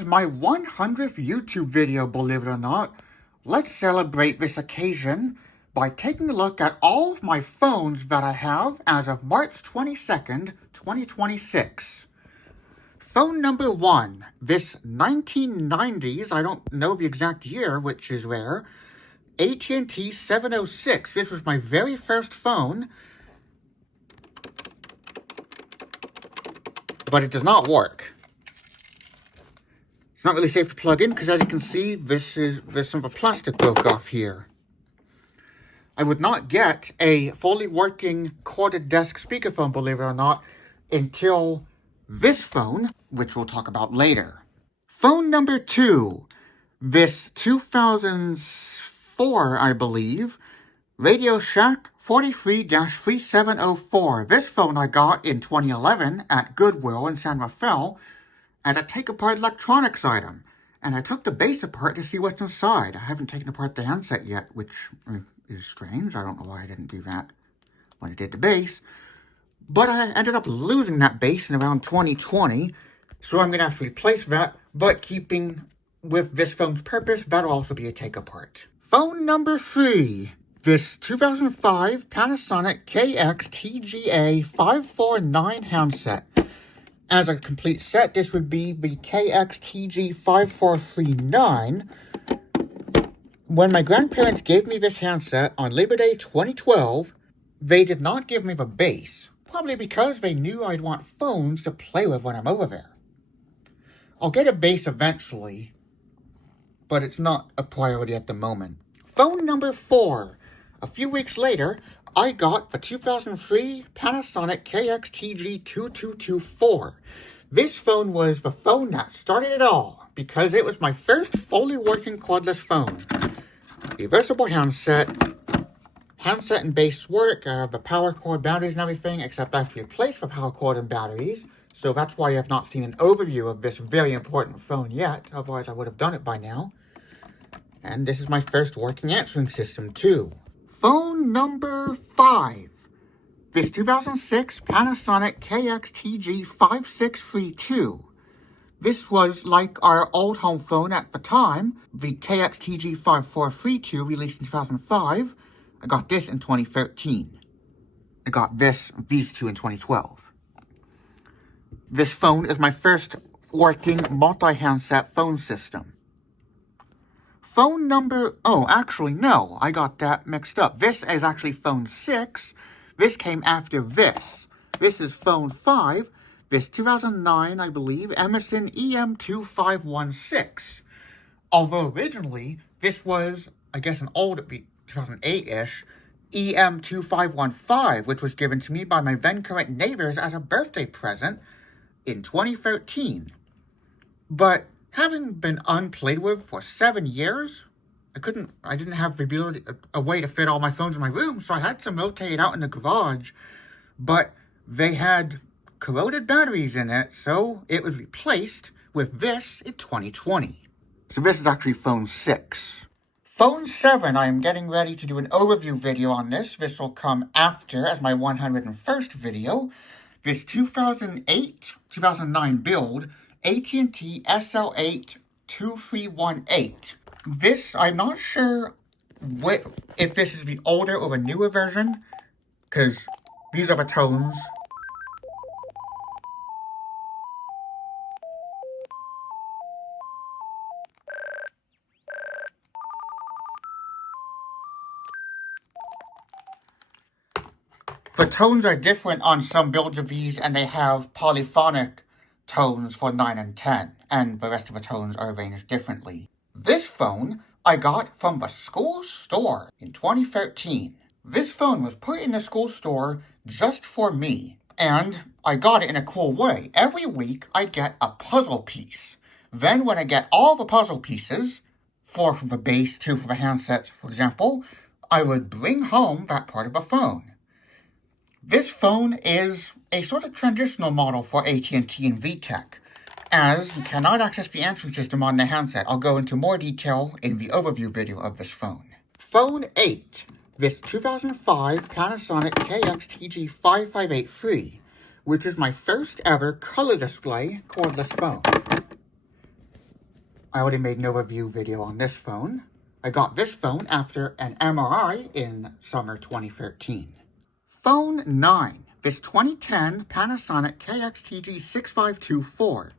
is my 100th YouTube video, believe it or not. Let's celebrate this occasion by taking a look at all of my phones that I have as of March 22nd, 2026. Phone number 1, this 1990s, I don't know the exact year, which is rare, AT&T 706. This was my very first phone, but it does not work. It's not really safe to plug in because, as you can see, there's some of the plastic broke off here. I would not get a fully working corded desk speakerphone, believe it or not, until this phone, which we'll talk about later. Phone number 2, this 2004, I believe, RadioShack 43-3704. This phone I got in 2011 at Goodwill in San Rafael as a take-apart electronics item. And I took the base apart to see what's inside. I haven't taken apart the handset yet, which is strange. I don't know why I didn't do that when I did the base. But I ended up losing that base in around 2020, so I'm going to have to replace that, but keeping with this phone's purpose, that'll also be a take-apart. Phone number 3, this 2005 Panasonic KX-TGA549 handset. As a complete set, this would be the KX-TG5439. When my grandparents gave me this handset on Labor Day 2012, they did not give me the base, probably because they knew I'd want phones to play with when I'm over there. I'll get a base eventually, but it's not a priority at the moment. Phone number 4. A few weeks later, I got the 2003 Panasonic KX-TG2224. This phone was the phone that started it all, because it was my first fully working cordless phone. Reversible handset and base work, the power cord, batteries and everything, except I have to replace the power cord and batteries, so that's why you have not seen an overview of this very important phone yet, otherwise I would have done it by now. And this is my first working answering system too. Phone number 5, this 2006 Panasonic KX-TG5632. This was like our old home phone at the time, the KX-TG5432 released in 2005. I got this in 2013. I got these two in 2012. This phone is my first working multi-handset phone system. Phone number, oh, actually, no, I got that mixed up. This is actually phone 6. This came after this. This is phone 5. This 2009, I believe, Emerson EM-2516. Although originally, this was, I guess, an old, 2008-ish, EM-2515, which was given to me by my then current neighbors as a birthday present in 2013. But having been unplayed with for 7 years, I didn't have the ability, a way to fit all my phones in my room, so I had to rotate it out in the garage. But they had corroded batteries in it, so it was replaced with this in 2020. So this is actually phone 6. Phone 7, I am getting ready to do an overview video on this. This will come after as my 101st video. This 2009 build, AT&T SL8 2318. This, I'm not sure if this is the older or the newer version, because these are the tones. The tones are different on some builds of these, and they have polyphonic tones for 9 and 10, and the rest of the tones are arranged differently. This phone I got from the school store in 2013. This phone was put in the school store just for me, and I got it in a cool way. Every week I'd get a puzzle piece. Then when I get all the puzzle pieces, 4 for the base, 2 for the handsets, for example, I would bring home that part of the phone. This phone is a sort of transitional model for AT&T and Vtech, as you cannot access the answering system on the handset. I'll go into more detail in the overview video of this phone. Phone 8, this 2005 Panasonic KX-TG5583, which is my first ever color display cordless phone. I already made no review video on this phone. I got this phone after an MRI in summer 2013. Phone 9. This 2010 Panasonic KX-TG6524.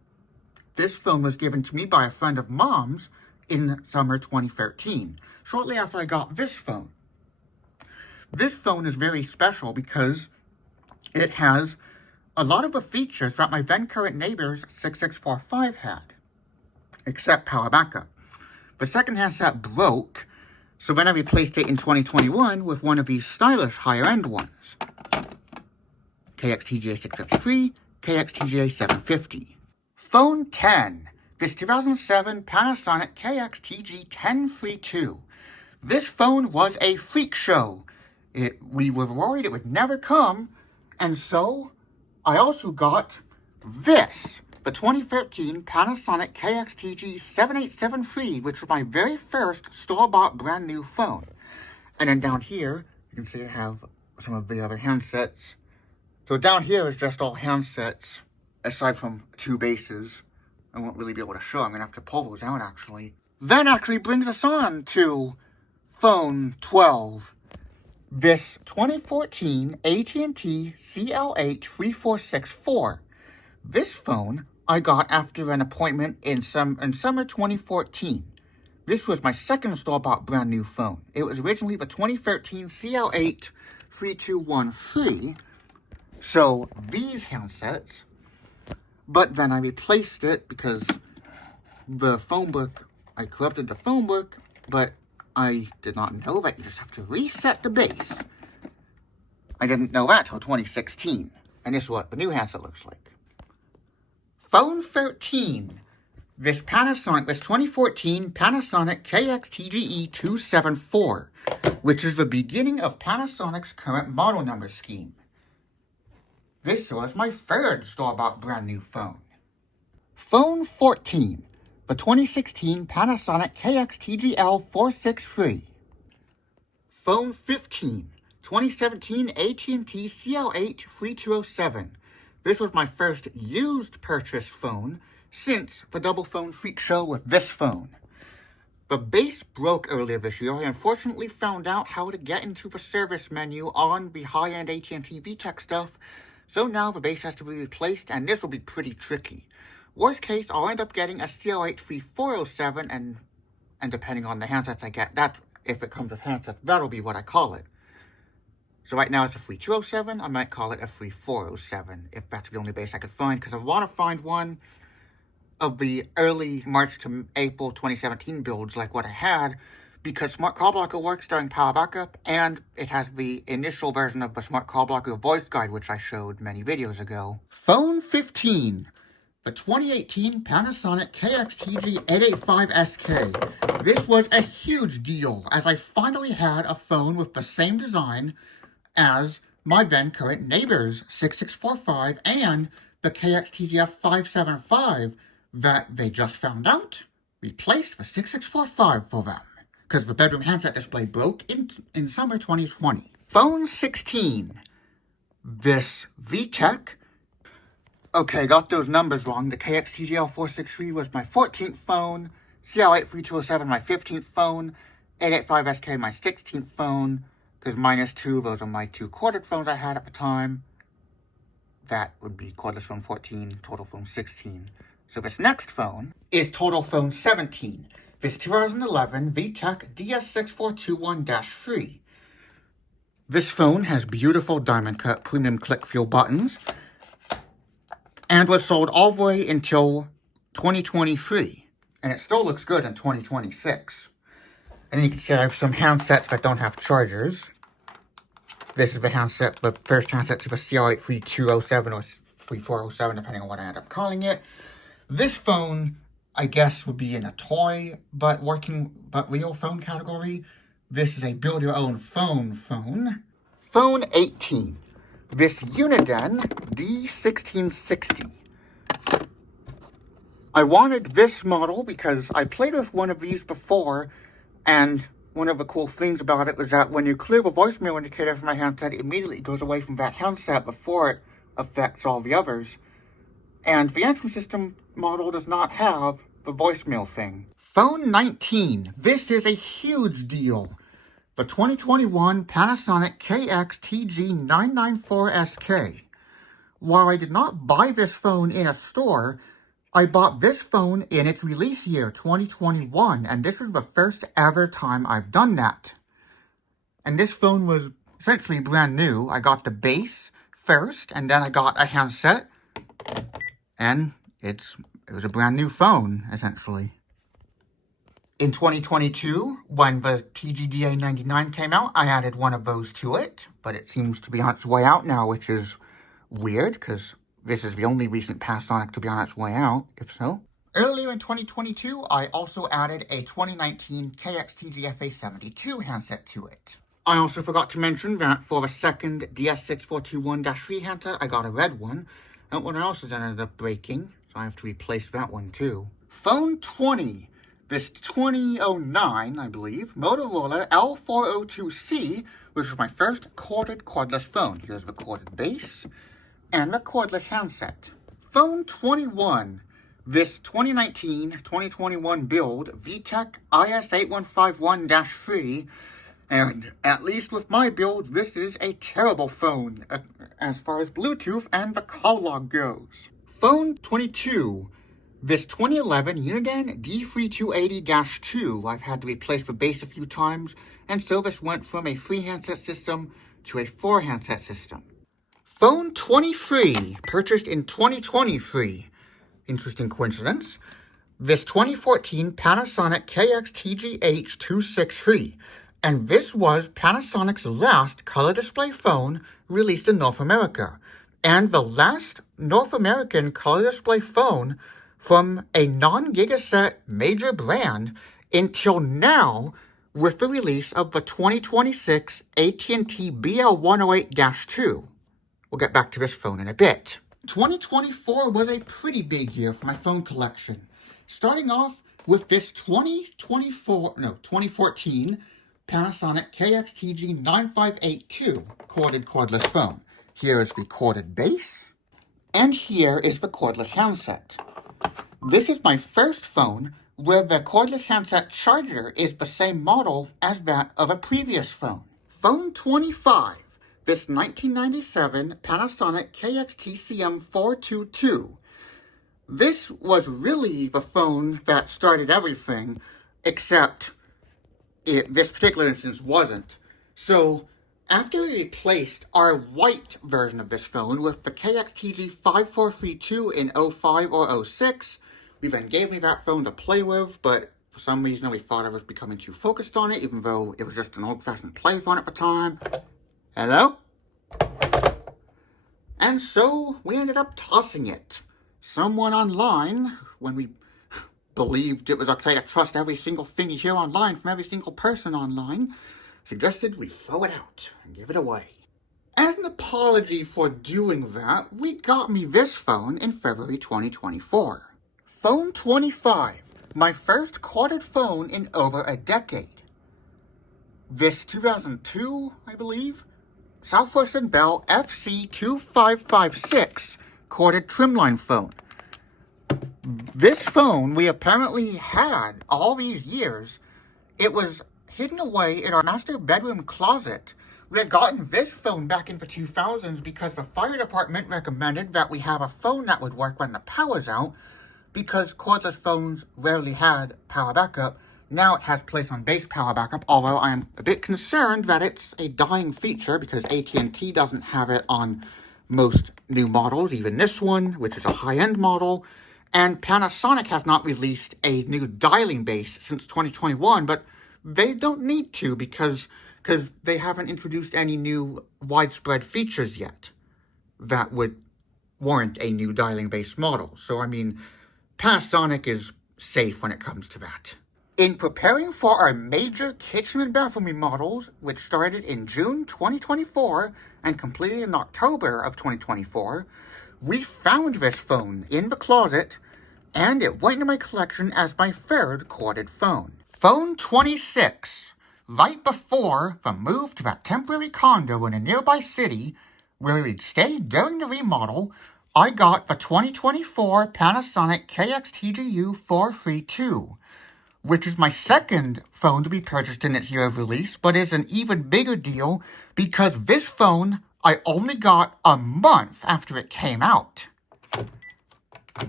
This phone was given to me by a friend of Mom's in summer 2013, shortly after I got this phone. This phone is very special because it has a lot of the features that my then current neighbor's 6645 had, except power backup. The second handset broke, so then I replaced it in 2021 with one of these stylish higher-end ones. KX-TGA653, KX-TGA750. Phone 10. This 2007 Panasonic KX-TG1032. This phone was a freak show. We were worried it would never come, and so I also got this, the 2013 Panasonic KX-TG7873, which was my very first store-bought brand new phone. And then down here, you can see I have some of the other handsets. So down here is just all handsets, aside from two bases. I won't really be able to show. I'm going to have to pull those out, actually. That actually brings us on to phone 12. This 2014 AT&T CL83464. This phone I got after an appointment in summer 2014. This was my second store-bought brand new phone. It was originally the 2013 CL83213. So these handsets, but then I replaced it because the phone book, I corrupted the phone book, but I did not know that you just have to reset the base. I didn't know that until 2016, and this is what the new handset looks like. Phone 13. This 2014 Panasonic KX-TGE274, which is the beginning of Panasonic's current model number scheme. This was my third store-bought brand new phone. Phone 14. The 2016 Panasonic KX-TGL463. Phone 15. 2017 AT&T CL83207. This was my first used purchase phone since the double phone freak show with this phone. The base broke earlier this year. I unfortunately found out how to get into the service menu on the high-end AT&T Vtech stuff, so now the base has to be replaced, and this will be pretty tricky. Worst case, I'll end up getting a CL83407, and depending on the handsets I get, if it comes with handsets, that'll be what I call it. So right now it's a 3207, I might call it a 3407, if that's the only base I could find, because I want to find one of the early March to April 2017 builds like what I had, because Smart Call Blocker works during power backup, and it has the initial version of the Smart Call Blocker voice guide, which I showed many videos ago. Phone 15. The 2018 Panasonic KX-TG885SK. This was a huge deal, as I finally had a phone with the same design as my then current neighbor's 6645 and the KX-TGF575 that they just found out replaced the 6645 for them, because the bedroom handset display broke in summer 2020. Phone 16. This Vtech. Okay, got those numbers wrong. The KX-TGL463 was my 14th phone, CL83207 my 15th phone, 885SK my 16th phone, because -2, those are my two corded phones I had at the time. That would be cordless phone 14, total phone 16. So this next phone is total phone 17. This 2011 Vtech DS6421-3. This phone has beautiful diamond cut premium click feel buttons, and was sold all the way until 2023. And it still looks good in 2026. And you can see I have some handsets that don't have chargers. This is the handset, the first handset to the CL83207 or 3407, depending on what I end up calling it. This phone, I guess, would be in a toy, but real phone category. This is a build-your-own phone. Phone 18. This Uniden D1660. I wanted this model because I played with one of these before, and one of the cool things about it was that when you clear the voicemail indicator from my handset, it immediately goes away from that handset before it affects all the others. And the answering system model does not have the voicemail thing. Phone 19. This is a huge deal. The 2021 Panasonic KX-TG994SK. While I did not buy this phone in a store, I bought this phone in its release year, 2021, and this is the first ever time I've done that. And this phone was essentially brand new. I got the base first, and then I got a handset, and it was a brand new phone, essentially. In 2022, when the TGDA99 came out, I added one of those to it, but it seems to be on its way out now, which is weird, because this is the only recent Panasonic to be on its way out, if so. Earlier in 2022, I also added a 2019 KX-TGA549 handset to it. I also forgot to mention that for the second DS6421-3 handset, I got a red one. That one also ended up breaking, so I have to replace that one too. Phone 20. This 2009, I believe, Motorola L402C, which was my first corded cordless phone. Here's the corded base and the cordless handset. Phone 21. This 2019-2021 build, Vtech IS8151-3, and at least with my builds, this is a terrible phone as far as Bluetooth and the call log goes. Phone 22. This 2011 Uniden D3280-2, I've had to replace the base a few times, and so this went from a 3-handset system to a 4-handset system. Phone 23, purchased in 2023. Interesting coincidence. This 2014 Panasonic KX-TGH263, and this was Panasonic's last color display phone released in North America, and the last North American color display phone from a non-gigaset major brand until now, with the release of the 2026 AT&T BL108-2. We'll get back to this phone in a bit. 2024 was a pretty big year for my phone collection. Starting off with this 2014 Panasonic KX-TG9582 corded cordless phone. Here is the corded base, and here is the cordless handset. This is my first phone where the cordless handset charger is the same model as that of a previous phone. Phone 25, this 1997 Panasonic KX-TCM422. This was really the phone that started everything, except this particular instance wasn't. So, after we replaced our white version of this phone with the KX-TG5432 in 05 or 06, we then gave me that phone to play with, but for some reason we thought I was becoming too focused on it, even though it was just an old-fashioned play phone at the time. Hello? And so we ended up tossing it. Someone online, when we believed it was okay to trust every single thing you hear online from every single person online, suggested we throw it out and give it away. As an apology for doing that, we got me this phone in February 2024. Phone 25, my first corded phone in over a decade. This 2002, I believe, Southwestern Bell FC2556 corded trimline phone. This phone we apparently had all these years. It was hidden away in our master bedroom closet. We had gotten this phone back in the 2000s because the fire department recommended that we have a phone that would work when the power's out, because cordless phones rarely had power backup. Now it has place on base power backup, although I am a bit concerned that it's a dying feature because AT&T doesn't have it on most new models, even this one, which is a high-end model. And Panasonic has not released a new dialing base since 2021, but they don't need to because they haven't introduced any new widespread features yet that would warrant a new dialing base model. So, I mean, Panasonic is safe when it comes to that. In preparing for our major kitchen and bathroom remodels, which started in June 2024 and completed in October of 2024, we found this phone in the closet, and it went into my collection as my third corded phone. Phone 26. Right before the move to that temporary condo in a nearby city where we'd stay during the remodel, I got the 2024 Panasonic KX-TGU432, which is my second phone to be purchased in its year of release, but it's an even bigger deal because this phone I only got a month after it came out.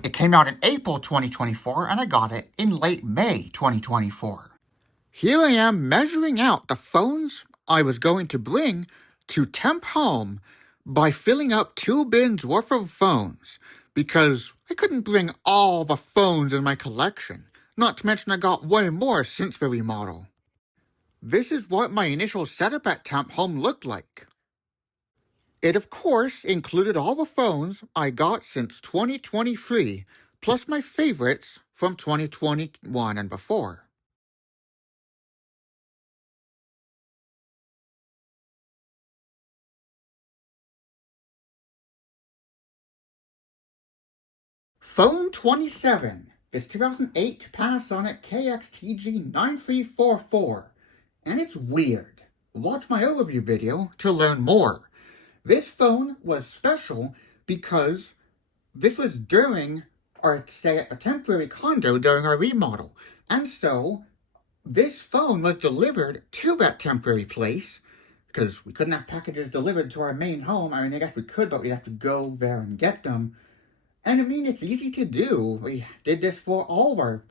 It came out in April 2024, and I got it in late May 2024. Here I am measuring out the phones I was going to bring to temp home by filling up 2 bins worth of phones, because I couldn't bring all the phones in my collection, not to mention I got way more since the remodel. This is what my initial setup at temp home looked like. It of course included all the phones I got since 2023, plus my favorites from 2021 and before. Phone 27, this 2008 Panasonic KX-TG9344, and it's weird. Watch my overview video to learn more. This phone was special because this was during our stay at the temporary condo during our remodel, and so this phone was delivered to that temporary place because we couldn't have packages delivered to our main home. I mean, I guess we could, but we'd have to go there and get them. And I mean, it's easy to do. We did this for all of our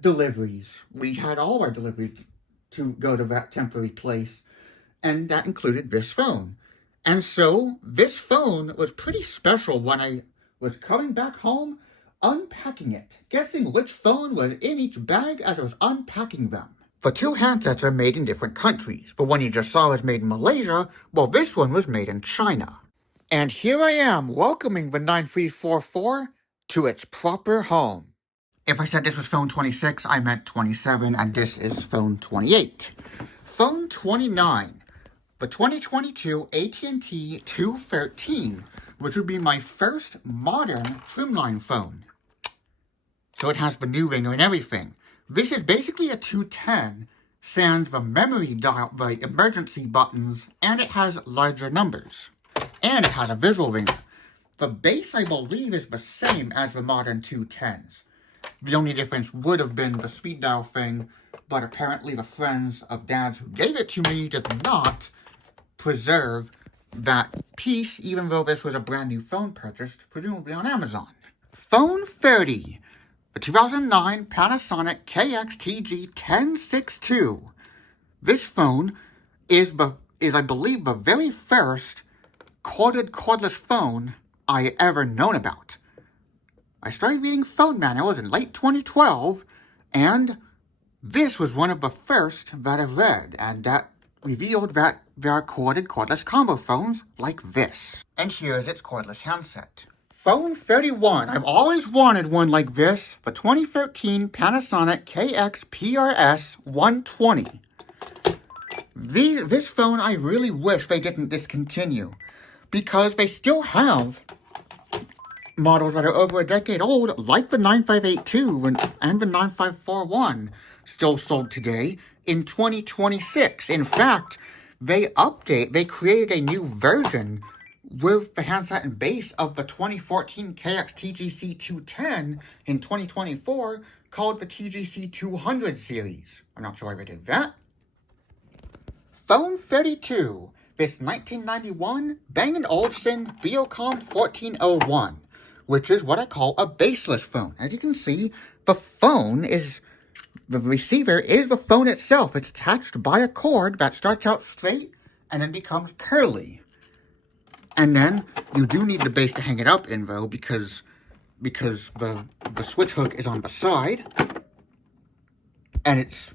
deliveries. We had all our deliveries to go to that temporary place, and that included this phone. And so, this phone was pretty special when I was coming back home, unpacking it, guessing which phone was in each bag as I was unpacking them. The 2 handsets are made in different countries. The one you just saw was made in Malaysia, while this one was made in China. And here I am, welcoming the 9344 to its proper home. If I said this was phone 26, I meant 27, and this is phone 28. Phone 29, the 2022 AT&T 213, which would be my first modern trimline phone. So it has the new ringer and everything. This is basically a 210, sans the memory dial, the emergency buttons, and it has larger numbers. And it has a visual ringer. The base, I believe, is the same as the modern 210s. The only difference would have been the speed dial thing, but apparently the friends of Dad's who gave it to me did not preserve that piece, even though this was a brand new phone purchased, presumably on Amazon. Phone 30, the 2009 Panasonic KX-TG1032. This phone is I believe, the very first corded cordless phone I ever known about. I started reading phone manuals in late 2012, and this was one of the first that I read, and that revealed that there are corded cordless combo phones like this. And here's its cordless handset. Phone 31. I've always wanted one like this, the 2013 Panasonic KX-PRS120. This phone I really wish they didn't discontinue, because they still have models that are over a decade old, like the 9582 and the 9541, still sold today in 2026. In fact, they created a new version with the handset and base of the 2014 KX-TGC210 in 2024 called the TGC200 series. I'm not sure why they did that. Phone 32. This 1991 Bang & Olufsen Videocom 1401, which is what I call a baseless phone. As you can see, the receiver is the phone itself. It's attached by a cord that starts out straight and then becomes curly. And then you do need the base to hang it up in, though, because the switch hook is on the side, and it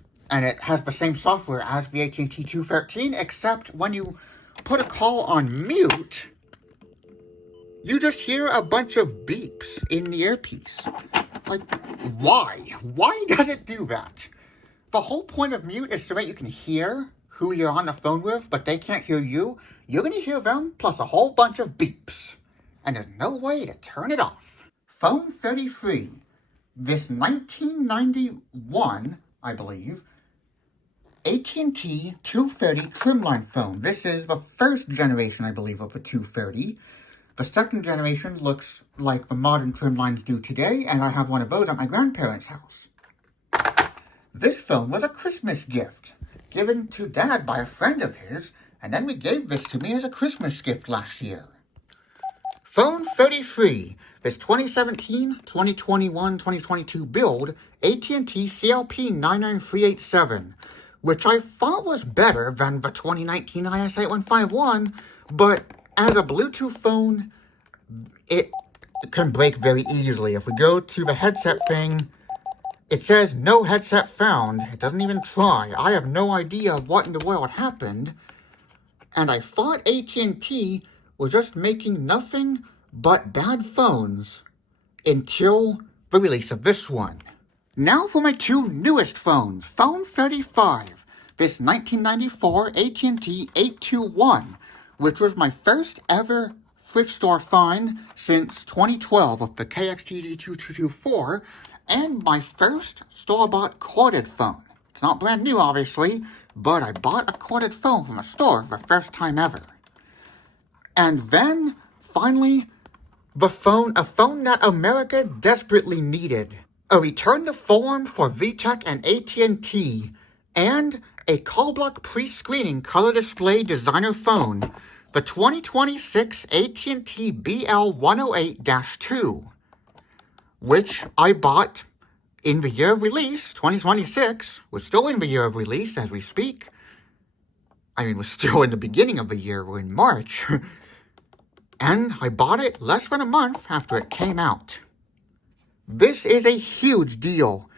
has the same software as the AT&T 213, except when you put a call on mute, you just hear a bunch of beeps in the earpiece. Like, why? Why does it do that? The whole point of mute is so that you can hear who you're on the phone with, but they can't hear you. You're going to hear them, plus a whole bunch of beeps. And there's no way to turn it off. Phone 33. This 1991, I believe, AT&T 230 trimline phone. This is the first generation, I believe, of the 230. The second generation looks like the modern trim lines do today, and I have one of those at my grandparents' house. This phone was a Christmas gift given to Dad by a friend of his, and then we gave this to me as a Christmas gift last year. Phone 33, this 2017, 2021, 2022 build, AT&T CLP99387, which I thought was better than the 2019 IS8151, but as a Bluetooth phone, it can break very easily. If we go to the headset thing, it says no headset found. It doesn't even try. I have no idea what in the world happened. And I thought AT&T was just making nothing but bad phones until the release of this one. Now for my two newest phones. Phone 35, this 1994 AT&T 821, which was my first ever thrift store find since 2012 of the KX-TG224, and my first store-bought corded phone. It's not brand new, obviously, but I bought a corded phone from a store for the first time ever. And then, finally, a phone that America desperately needed. A return to form for Vtech and AT&T, and a call block pre-screening color display designer phone, the 2026 AT&T BL108-2, which I bought in the year of release, 2026. We're still in the year of release as we speak. I mean, we're still in the beginning of the year, we're in March. And I bought it less than a month after it came out. This is a huge deal.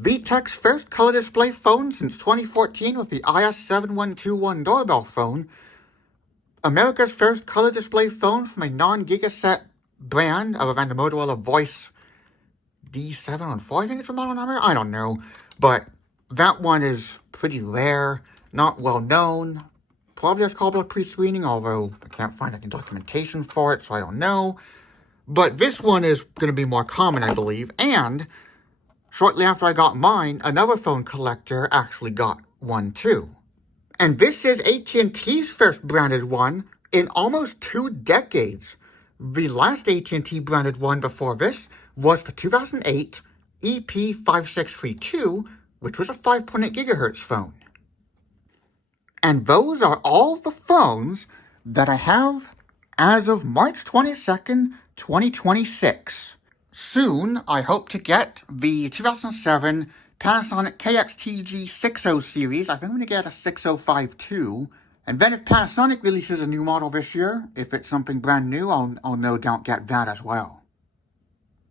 Vtech's first color display phone since 2014 with the IS7121 doorbell phone. America's first color display phone from a non-gigaset brand other than the Motorola Voice D714, I think it's a model number? I don't know. But that one is pretty rare, not well known. Probably has called block pre-screening, although I can't find any documentation for it, so I don't know. But this one is going to be more common, I believe. And shortly after I got mine, another phone collector actually got one too. And this is AT&T's first branded one in almost 2 decades. The last AT&T branded one before this was the 2008 EP5632, which was a 5.8 gigahertz phone. And those are all the phones that I have as of March 22nd, 2026. Soon, I hope to get the 2007 Panasonic KX-TG60 series. I think I'm going to get a 6052. And then if Panasonic releases a new model this year, if it's something brand new, I'll no doubt get that as well.